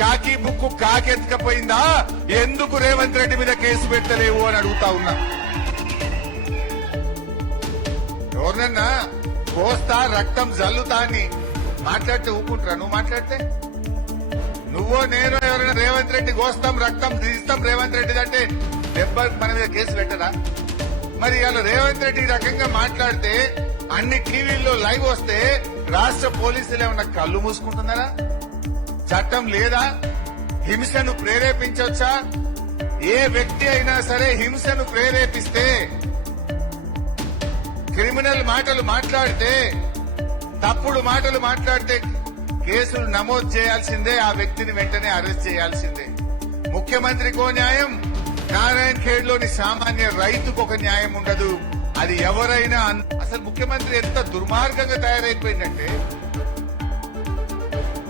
కాకి బుక్కు కాకెత్తుకపోయిందా? ఎందుకు రేవంత్ రెడ్డి మీద కేసు పెట్టలేవు అని అడుగుతా ఉన్నా. ఎవరినన్నా కోస్తా రక్తం జల్లుతా అని మాట్లాడితే ఊపుకుంటారా? నువ్వు మాట్లాడితే నువ్వో నేను ఎవరైనా రేవంత్ రెడ్డి కోస్తాం రక్తం తీస్తాం రేవంత్ రెడ్డి అంటే దెబ్బ మన మీద కేసు పెట్టరా? మరి ఇవాళ రేవంత్ రెడ్డి ఈ రకంగా మాట్లాడితే అన్ని టీవీల్లో లైవ్ వస్తే రాష్ట్ర పోలీసులు ఏమన్నా కళ్ళు మూసుకుంటున్నారా? చట్టం లేదా? హింసను ప్రేరేపించవచ్చా? ఏ వ్యక్తి అయినా సరే హింసను ప్రేరేపిస్తే, క్రిమినల్ మాటలు మాట్లాడితే, తప్పుడు మాటలు మాట్లాడితే కేసులు నమోదు చేయాల్సిందే. ఆ వ్యక్తిని వెంటనే అరెస్ట్ చేయాల్సిందే. ముఖ్యమంత్రికో న్యాయం, నారాయణ ఖేడ్లోని సామాన్య రైతుకు ఒక న్యాయం ఉండదు. అది ఎవరైనా అసలు ముఖ్యమంత్రి ఎంత దుర్మార్గంగా తయారైపోయిందంటే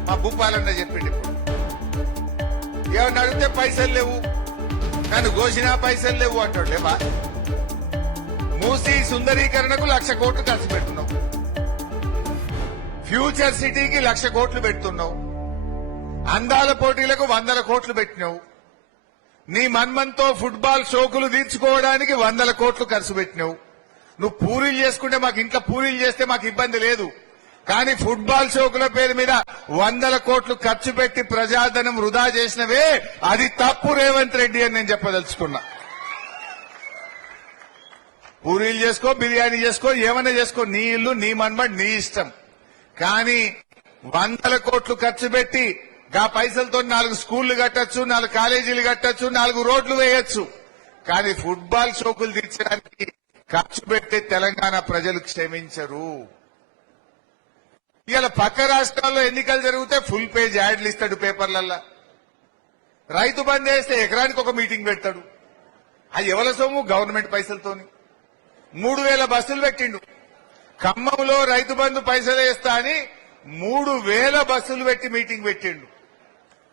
మా భూపాలన్న చెప్పిండు. ఇప్పుడు ఏమన్నా అడిగితే పైసలు లేవు, నన్ను ఘోషినా పైసలు లేవు అంటాడు. లేవా? మూసీ సుందరీకరణకు 1,00,000 కోట్లు ఖర్చు పెడుతున్నావు, ఫ్యూచర్ సిటీకి 1,00,000 కోట్లు పెడుతున్నావు, అందాల పోటీలకు 100 కోట్లు పెట్టినావు, నీ మన్మంతో ఫుట్బాల్ షోకులు తీర్చుకోవడానికి 100 కోట్లు ఖర్చు పెట్టినావు. నువ్వు పూరీలు చేసుకుంటే మాకు ఇంట్లో పూరీలు చేస్తే మాకు ఇబ్బంది లేదు, కానీ ఫుట్బాల్ షోకుల పేరు మీద 100 కోట్లు ఖర్చు పెట్టి ప్రజాధనం వృధా చేసినవే, అది తప్పు రేవంత్ రెడ్డి అని నేను చెప్పదలుచుకున్నా. పూరీలు చేసుకో, బిర్యానీ చేసుకో, ఏమైనా చేసుకో, నీ ఇల్లు నీ మన్మడ్ నీ ఇష్టం. కానీ 100 కోట్లు ఖర్చు పెట్టి గా పైసలతో 4 స్కూళ్లు కట్టొచ్చు, 4 కాలేజీలు కట్టొచ్చు, 4 రోడ్లు వేయొచ్చు. కానీ ఫుట్బాల్ షోకులు తీర్చడానికి ఖర్చు పెట్టి తెలంగాణ ప్రజలు క్షమించరు. ఇవాళ పక్క రాష్ట్రాల్లో ఎన్నికలు జరిగితే ఫుల్ పేజ్ యాడ్లు ఇస్తాడు పేపర్లల్లా. రైతు బంద్ చేస్తే ఎకరానికి ఒక మీటింగ్ పెడతాడు. అది ఎవరి సొమ్ము? గవర్నమెంట్ పైసలతోని. 3,000 బస్సులు పెట్టిండు. ఖమ్మంలో రైతు బంధు పైసలు వేస్తా అని 3,000 బస్సులు పెట్టి మీటింగ్ పెట్టిండు.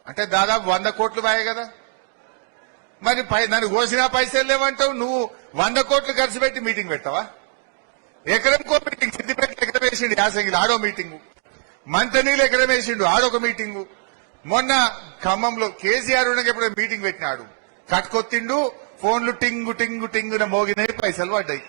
అంటే దాదాపు 100 కోట్లు వాయే కదా. మరి నన్ను కోసినా పైసలు లేవంటావు, నువ్వు 100 కోట్లు ఖర్చు పెట్టి మీటింగ్ పెట్టావా? ఎకరంకో మీటింగ్. సిద్దిపేట ఎకరం వేసిండు యాసంగిలో, ఆడో మీటింగు. మంతనీళ్ళు ఎకరం వేసిండు, ఆడొక మీటింగు. మొన్న ఖమ్మంలో కేసీఆర్ ఎప్పుడో మీటింగ్ పెట్టినాడు, కట్టుకొత్తిండు, ఫోన్లు టింగు టింగు టింగున మోగినాయి, పైసలు పడ్డాయి.